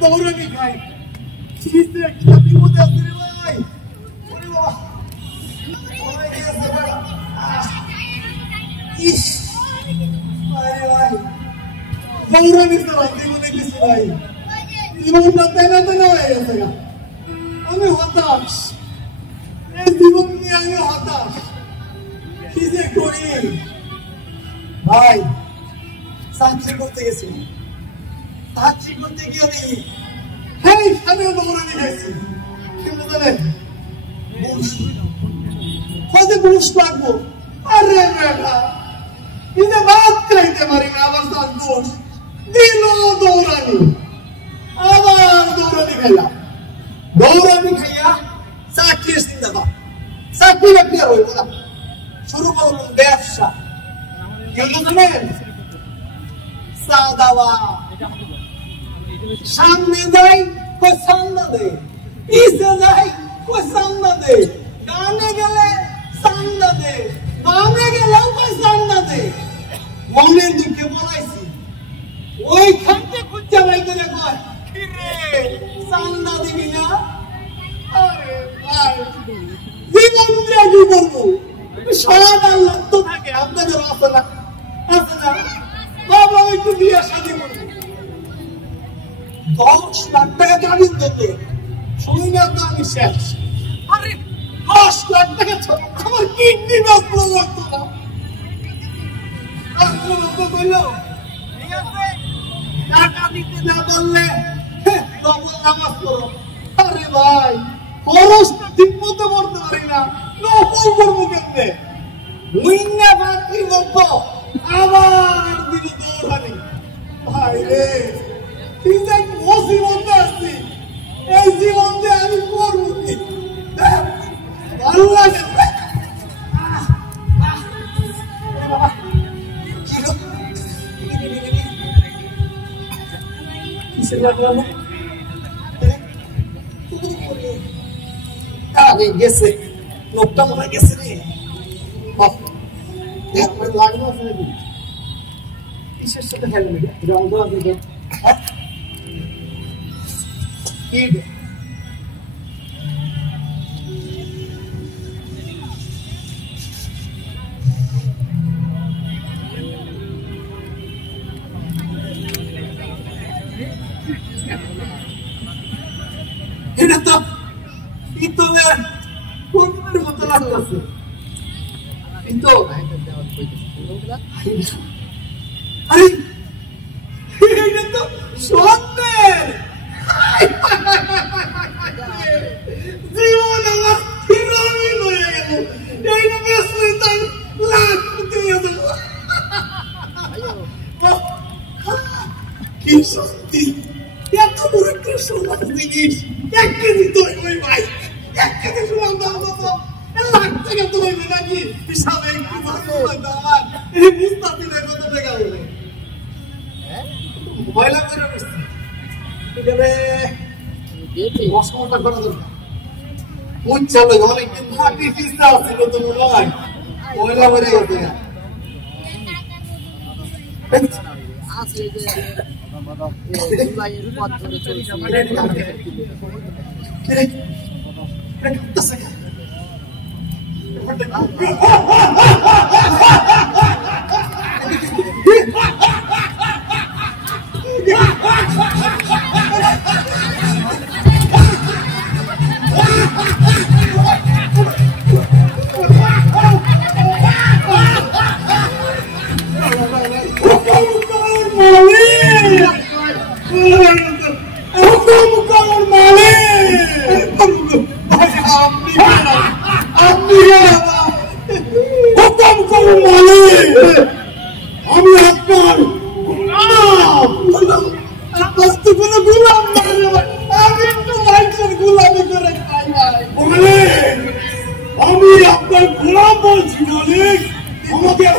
দৌড়ানি খাই একটা বিপদে আসছে রে ভাই। ওরে বাবা দৌড়ানি চালাই জীবনে কিছু নাই, জীবনটা তেনা তেনা হয়ে গেছে। আমি হতাশ, এই জীবন নিয়ে আমি হতাশ, কি যে করি ভাই। চাকরি করতে গেছি, চাকরি করতে গিয়ে দেখি সামনে দৌড়ানি খাইছি। কিন্তু জানেন ঘুষ লাগবো, আরে বেটা কিন্তু ভাত খাইতে পারি না, আবার তার দোষ দিল দৌড়ানি, আবার দৌড়ানি খাইলাম। দৌড়ানি খাইয়া চাকরি চিন্তা কর, চাকরি বাকরি আর হইব না, শুরু করলাম ব্যবসা। কেউ জানেন চা দেওয়া, সামনে যাই কই চান্দা দে, পিছে যাই কই চান্দা দে, ডানে গেলে চান্দা দে, বামে গেলেও কই চান্দা দে। মনের দুঃখে বলাইছি, ওইখান থেকে খুঁজা বাই করে কয় কিরে চান্দা দিবি না? আরে ভাই জীবন দিয়ে কি করবো, সব আল্লাহ তো থাকে, আপনাদের আছে না? আছে না? বাবা একটু বিয়ে শাদী করবো, 10 লাখ টাকা জামিন দিতে শুনি না তো আমি শেষ। আরে 10 লাখ টাকা আমার কিডনি নষ্ট করতো না। টাকা দিতে না বললে নামাজ পড়ো। আরে ভাই খরচটা ঠিক মতো করতে পারি না, নকল করবো কেমনে? মুইন্না বাকি গল্প আবার দিদি দৌড়ানি। ভাই রে জীবনটা আসছি, এই জীবন দিয়ে আমি করবো কি? ভালো লাগে গেছে, লোকটা মনে গেছে রে, লাগলো আসলে কিসের সাথে হেলমেট রং দেওয়া দিবে এটা তো ইতোদের কোনের মতো লাগতেছে। কিন্তু আরে এটা তো স্বপ্নের জীবন আমার হিরোইন হয়ে গেল। এইটা বেসলে তাই লাখ দিয়ে দেব। কি সত্যি এত বড় একটা সোনার জিনিস এক কেজি তো ওই ভাই, এক কেজি সোনার দাম তো লাখ টাকা তো হইবে নাকি? হিসাবে একটু আমার এই বুঝতে না কত টাকা হবে। ময়লা করে বসছি, এখানে মশলাটা করা দরকার। উচ্চালো অনেকদিন মাটি পিস্তা ছিল তো মনে হয় ময়লা বেড়ে গেছে।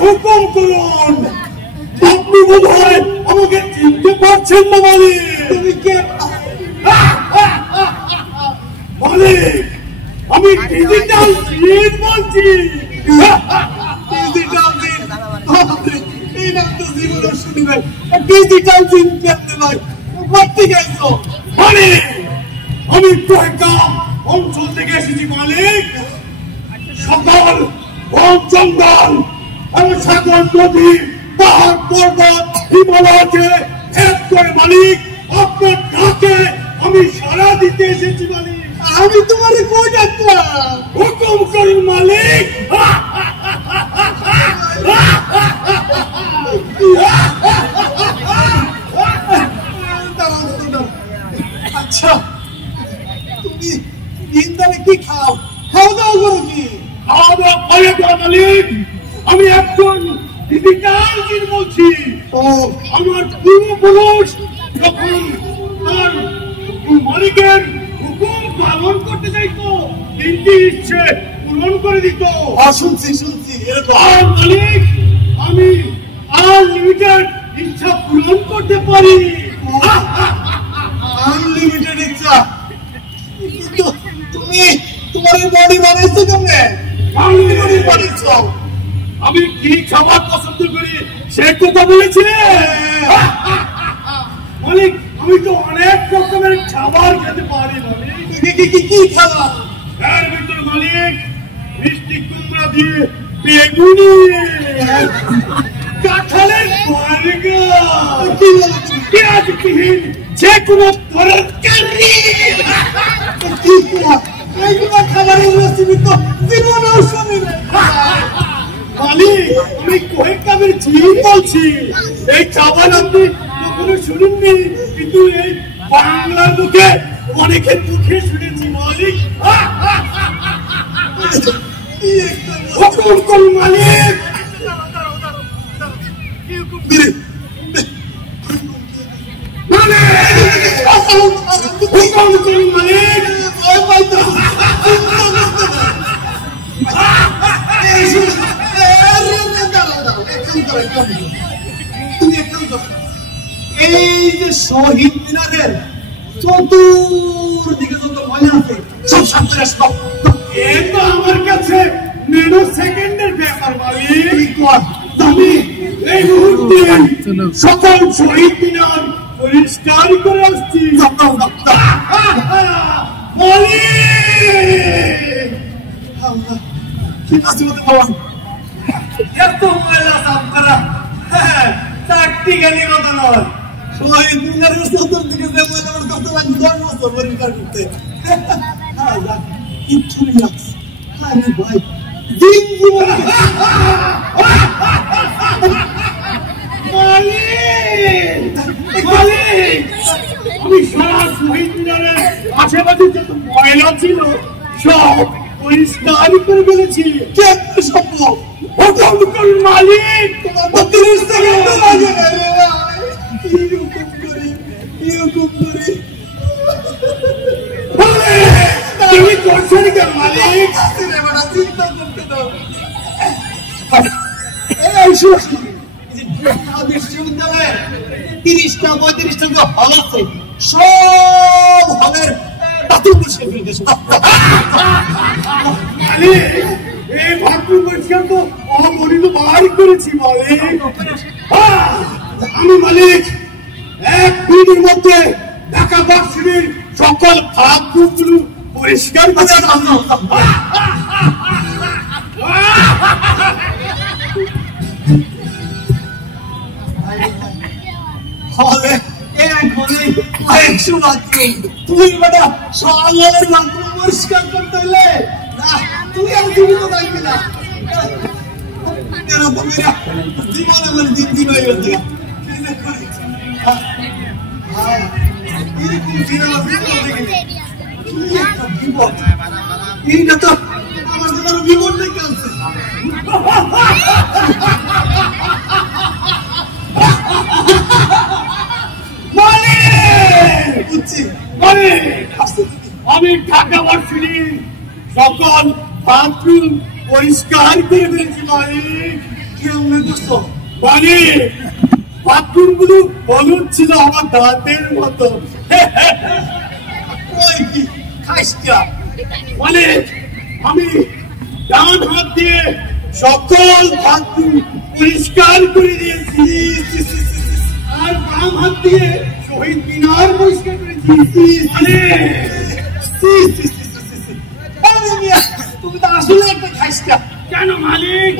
হুকুম করুন। আপনি বোধহয় আমাকে চিনতে পারছেন না মালিক। তুমি কে? মালিক, আমি ডিজিটাল জিন বলছি। ডিজিটাল জিন? এই নাম তো জীবনে শুনি নাই। ডিজিটাল জিন কেমনে ভাই? কোথা গেছো? মালিক, আমি দহগাম অঞ্চল থেকে এসেছি মালিক। সকল বন জঙ্গল এবং সকল নদী পাহাড় পর্বত হিমালয়কে এক করে মালিক আপনার ডাকে আমি সাড়া দিতে এসেছি মালিক। আমি তোমারে কই ডাকলাম? হুকুম করুন মালিক। আচ্ছা, তুমি দিনদারে কি খাও? খাওয়া দাওয়া করো কি? খাওয়া দাওয়া করে দেওয়া মালিক। আমি একজন ডিজিটাল জিন বলছি। ও আমার পূর্বপুরুষ যখন তার মালিকের হুকুম পালন করতে চাইতো, তিনটি ইচ্ছে পূরণ করে দিত। শুনছি শুনছি এরকম। আর মালিক, আমি আনলিমিটেড ইচ্ছা পূরণ করতে পারি। আনলিমিটেড ইচ্ছা? কিন্তু তুমি তোমার বডি বানাইছো কেমনে? বডি বানাইছো? আমি কি খাবার পছন্দ করি সে কথা বলেছিলেন মালিক। আমি তো অনেক রকমের খাবার খেতে পারি মালিক। কি খাবা? এর ভিতরে মালিক মিষ্টি কুমড়া দিয়ে বেগুনি, কাঁঠালের বার্গার, পেঁয়াজবিহীন যে কোনো তরকারি। এইগুলো খাবারের রেসিপি তো জীবনেও শুনি নাই। মালিক, আমি কোহেকাবের জিন বলছি। এই খাবার আপনি কখনো শুনেননি, কিন্তু এই বাংলার মুখে অনেকের মুখে শুনেছি মালিক। হুকুম করুন মালিক। হুকুম করুন মালিক। এই যে শহীদ মিনারের চতুর্দিকে যত ময়লা আছে সব সামনে আসো। এটা আমার কাছে নেনো সেকেন্ডের ব্যাপার মালিক। আমি এই মুহূর্তে সকল শহীদ মিনার পরিষ্কার করে আসছি মালিক। ঠিক আছে বাবা, এত ময়লা সাফ করা চারটি গালি মতো নয়। শহীদ মিনারের চতুর্দিকে যে ময়লা কত লাগে 10 বছর পরিষ্কার করতে। কিচ্ছু নেই লাগছে। আরে ভাই দিন জীবনে আমি সারা শহীদ মিনারের আশেপাশে যত ময়লা ছিল সব পরিষ্কার করে ফেলেছি। কেমন সম্ভব? হুকুম করুন মালিক। তোমার তো 30 সেকেন্ড লাগে না রে ভাই। কি হুকুম করি, কি হুকুম করি? তুমি করছেন কেন মালিক? রে বড় চিন্তা করতে দাও। এই শুনো, বিশ্ববিদ্যালয়ে 30টা 35টা যে হল আছে সব হলের বাথরুম পরিষ্কার করে দিয়েছে। মালিক, এই বাথরুম পরিষ্কার তো অগণিত বার করেছি মালিক। আমি মালিক 1 মিনিটের মধ্যে ঢাকা ভার্সিটির সকল বাথরুমগুলো পরিষ্কার করে আনবো। হলে এখনই 100 বাথরুম। তুই বেটা সকালের বাথরুম পরিষ্কার করতে হলে না, তুই আর জীবিত থাকবি না। মেরা তো মেরা জীবন আমার দিন দিন হয়ে গেছে। এইটা তো আমার তোমার বিপদ থেকে আছে। আমি ঢাকা ভার্সিটির সকল বাথরুম পরিষ্কার করে ফেলেছি মালিক। কেমনে করছো? মালিক বাথরুম গুলো হলুদ ছিল আমার দাঁতের মতো। ওই কি খাইস কা? মালিক আমি ডান হাত দিয়ে সকল বাথরুম পরিষ্কার করে দিয়েছি, আর বাম হাত দিয়ে শহীদ মিনার পরিষ্কার করেছি। তুমি তো আসলে একটা খাইস কা। কেন মালিক?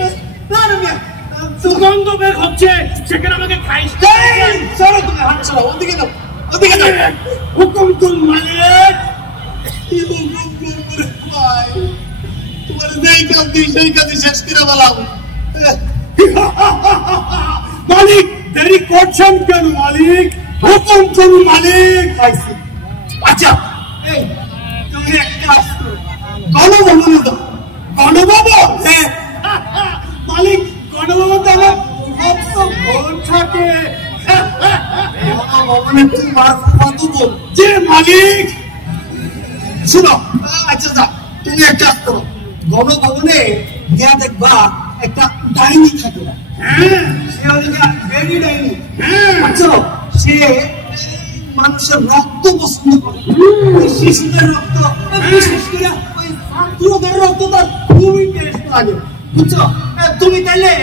সুগন্ধ বের হচ্ছে, সেখানে আমাকে খাইস। চলো তুমি হাত চলো, ওদিকে যাও, ওদিকে যাও। হুকুম তুল মালিক। কি হুকুম করবো ভাই? তোমার যেই কাজ দিই সেই কাজই শেষ করে বলাম। মালিক দেরি করছেন কেন মালিক? হুকুম করুন মালিক। আচ্ছা এই তুমি একটা কাজ করো, গণভবনে দাও। গণভবন? হ্যাঁ মালিক গণভবন তো আমার সব ভোট থাকে। গণভবনে তোমার কত বল? যে মালিক শুনো, আচ্ছা যা, তুমি একটা কাজ করো, গণভবনে গিয়া দেখবা একটা ডাইনি থাকে। হ্যাঁ সে হচ্ছে বেডি ডাইনি। হ্যাঁ বুঝছো? সে মানুষের রক্ত পছন্দ করে, ওই শিশুদের রক্ত, বিশেষ করে ওই ছাত্রদের রক্ত তার খুবই টেস্ট লাগে। বুঝছো? তুমি তাইলে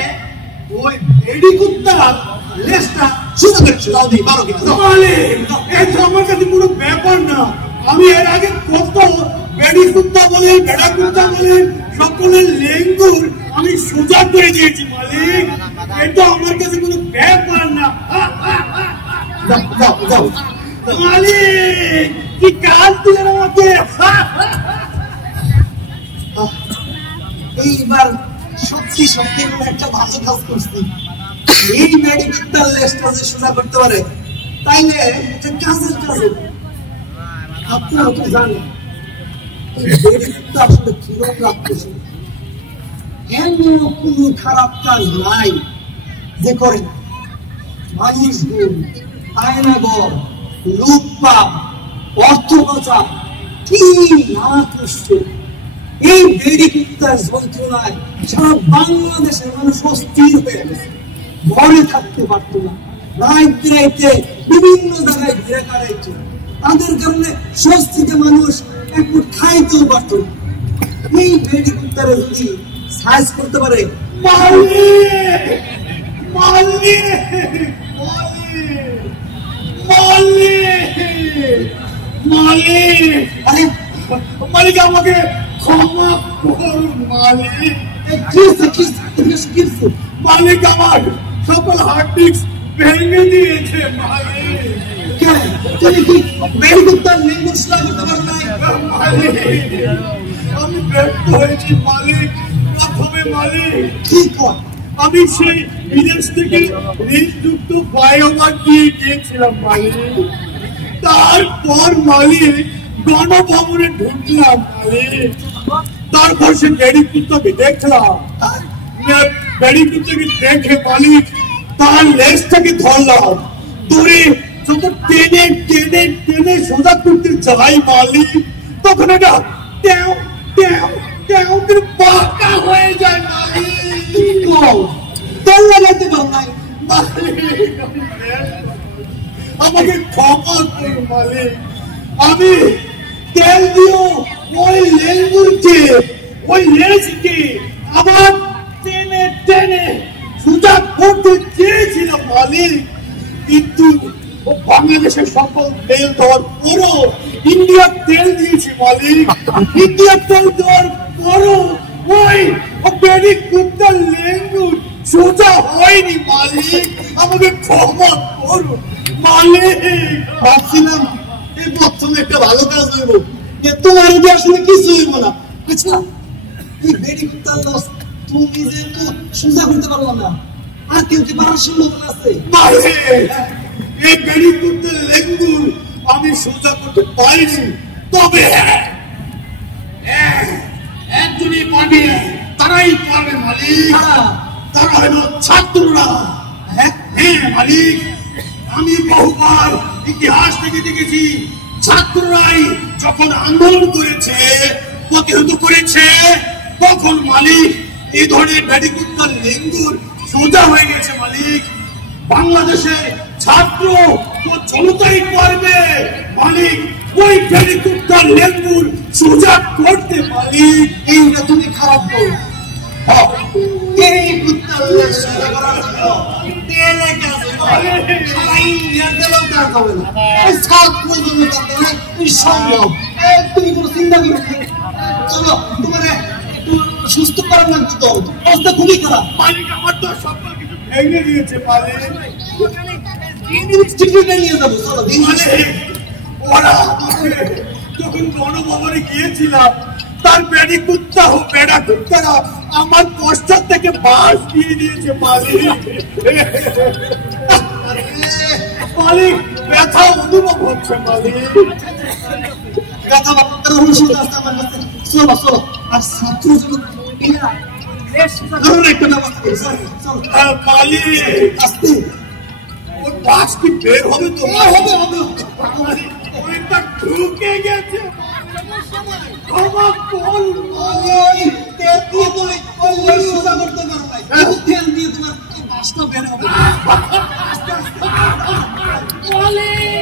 ওই বেডি কুত্তার লেজটা শুধু দেখছো, দাও দিই পারো কিনা? দাও। মালিক এই তো আমার কাছে কোনো ব্যাপার না। আমি এর আগে কত বেড়ি কুত্তা বলেন, ভেড়া কুত্তা বলেন, সকলের লেঙ্গুর আমি সোজা করে দিয়েছি মালিক। এটা আমার কাছে কোনো ব্যাপার না। দাও দাও দাও। মালিক কি কাজ দিলেন আমাকে? এইবার সত্যি সত্যি মনে একটা ভালো কাজ করছি। এই মেডিকেল লেজটা যে সোজা করতে পারে, তাইলে এটা কাজের কাজ। আপনারা তো জানেন এই মেডিকেলটা আসলে কিরকম লাগতেছে। এমন কোনো খারাপ কাজ নাই যে করে না। মানুষ গুণ, আয়নাগর, লুটপাট, অর্থ পাচার কি না করছে। এই বেড়ি কুত্তার যন্ত্রণায় সারা বাংলাদেশের মানুষ অস্থির হয়ে গেছে, ঘরে থাকতে পারতো না, রাইতে রাইতে বিভিন্ন জায়গায় ঘুরে কাটাইতো। তাদের কারণে স্বস্তিতে মানুষ একটু খাইতেও পারত না। এই বেড়ি কুত্তারা যদি সাইজ করতে পারে, মালিক মালিক মালিক মালিক মালিক আরে মালিক আমাকে ক্ষমা করুন মালিক। মালিক আমার সকল হার্ড ডিস্ক ভেঙে দিয়েছে মালিক। তুমি কি বেড়ি কুত্তার লিঙ্গ সেবা করতে পারো না? মালিক আমি ব্যর্থ হয়েছি মালিক। প্রথমে মালিক কি কর? আমি সেই বিদেশ থেকে ঋণযুক্ত ফ্লাইওভার দিয়ে গিয়েছিলাম মালিক। তারপর মালিক গণভবনে ঢুকলাম মালিক। তারপর সে বেড়ি কুত্তাকে দেখলাম। বেড়ি কুত্তাকে দেখে মালিক তার লেজটাকে ধরলাম, ধরে যত টেনে টেনে টেনে সোজা করতে যাই মালিক, তখন এটা ট্যাও ট্যাও ট্যাও করে বাঁকা হয়ে যায় মালিক। কি কর? তেল লাগাইতে পারো নাই? আমাকে ক্ষমা করুন মালিক। আমি তেল দিও ওই লেঙ্গুরকে, ওই লেজকে আবার টেনে টেনে সোজা করতে চেয়েছিলাম মালিক, কিন্তু ও বাংলাদেশের সকল তেল দেওয়ার পরও ইন্ডিয়ার তেল দিয়েছি মালিক। ইন্ডিয়ার তেল দেওয়ার পরও ওই বেড়ি কুত্তার লেঙ্গুর সোজা হয়নি মালিক। আমাকে ক্ষমা করুন মালিক। ভাবছিলাম এই প্রথমে একটা ভালো কাজ হইব, তোমার যে আসলে কিছু হইব না। আচ্ছা এই বেড়ি কুত্তার লস তুমি যেহেতু সোজা করতে পারলাম না, আর কেউ কি পারার সম্ভাবনা আছে? মালিক এই বেড়ি কুত্তার লেঙ্গুর আমি সোজা করতে পারিনি, তবে একজনই পারবে, তারাই পারবে মালিক। তারা হলো ছাত্ররা। হ্যাঁ মালিক, আমি বহুবার ইতিহাস থেকে দেখেছি ছাত্ররাই যখন আন্দোলন করেছে, প্রতিহত করেছে, তখন মালিক এই ধরনের বেড়ি কুত্তার লেঙ্গুর সোজা হয়ে গেছে মালিক। বাংলাদেশের ছাত্র ও জনতাই পারবে মালিক ওই ফেরিকুপ্তার লেম্বুর সোজা করতে মালিক। এইটা তুমি খারাপ করো। এই পুত্তলের সোজা করার জন্য তেলে কাজ হবে, সারা ইন্ডিয়ার তেলেও কাজ হবে না। ওই ছাত্র জনতার দ্বারা এই সম্ভব। তুমি কোনো চিন্তা করো না। চলো তোমার একটু সুস্থ করার লাগবে তো, অবস্থা খুবই খারাপ। মালিক আমার তো সকল কিছু ভেঙে দিয়েছে মালিক। চিঠিটা নিয়ে যাবো, চলো মালিক ওরা যখন গণভবনে গিয়েছিলাম তার বেড়ি কুত্তা ও বেড়া কুত্তারা আমার পশ্চাৎ থেকে বাস দিয়ে দিয়েছে মালিক। মালিক ব্যথা অনুভব হচ্ছে মালিক। কথা বার্তার ওষুধ আছে আমার কাছে। চলো চলো, আর ছাত্র জনতা একটা ব্যবস্থা করি। চলো মালিক আসতে ওর বাস কি বের হবে তো? হবে হবে। মালিক ওইটা ঢুকে গেছে। ক্ষমা করুন ওই তেল দিয়ে তুমি ওই সোজা করতে পারো নাই। তেল দিয়ে তোমার বাসটা বের হবে। মালিক।